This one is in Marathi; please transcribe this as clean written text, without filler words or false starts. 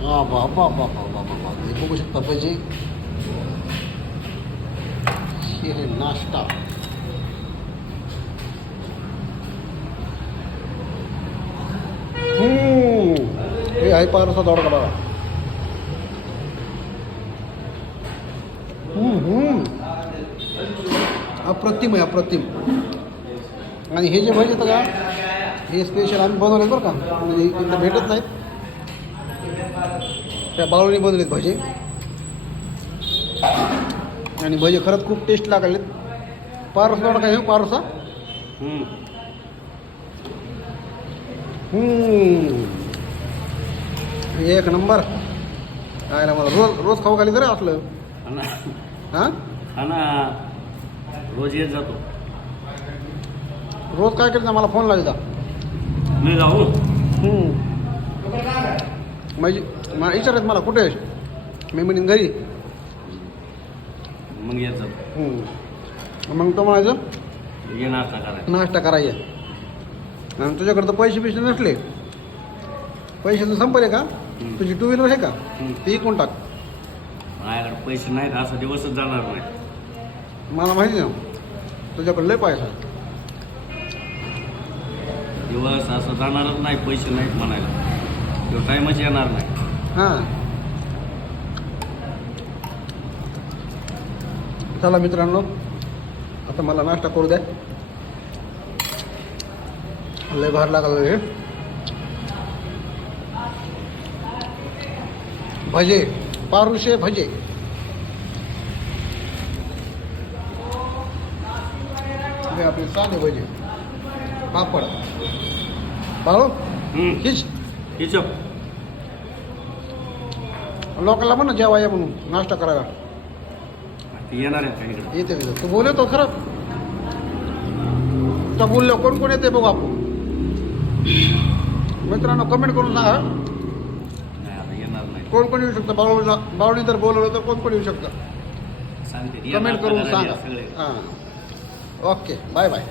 हा बाबा बाबा बाबा बाबा हे बघू शकता पाहिजे हे नाश्ता हे आहे पारसा दोडका बघा अप्रतिम आहे अप्रतिम आणि हे जे भजे येतं का हे स्पेशल आम्ही बनवले बरं का म्हणजे इकडं भेटत नाहीत त्या बाळूने बनवलेत भजे आणि भजे खरंच खूप टेस्ट लागलेत पारसा दोडका हे पारसा एक नंबर काय ना मला रोज रोज खाऊ खाली जरा असलं हां खाना रोज येत जातो रोज काय करता मला फोन लावायचा मी जाऊ म्हणजे मला विचारायचं मला कुठे आहेस मी म्हणेन घरी मग येत जातो मग तो म्हणायचं ये नाश्ता करायचा नाश्ता करायचा आणि तुझ्याकडे तर पैसे बिसे नसले पैसे तर संपले का तुझी टू व्हीलर आहे का ती कोण टाक माझ्याकडे पैसे नाहीत असा दिवसच जाणार नाही मला माहिती ना तुझ्याकडे लय पैसा आहे. दिवस असं जाणारच नाही पैसे नाहीत म्हणायला तो टायमच येणार नाही हां चला मित्रांनो आता मला नाश्ता करू द्या लय भार लागला हे भजे पारुशे भजे हे आपले साधे भजे पापड बाळू हीच हिचो लोकांना म्हणा जेवा या म्हणून नाश्ता करायला येणार आहेत का इकडे येते तिथं तू बोलतो खरं तर बोललो कोण कोण येते बघू आपण मित्रांनो कमेंट करून सांगा नाही आता येणार नाही कोण कोण येऊ शकतं बावळी जर बोलवलं तर कोण कोण येऊ शकतं सांगते कमेंट करून सांगा सगळे हां ओके बाय बाय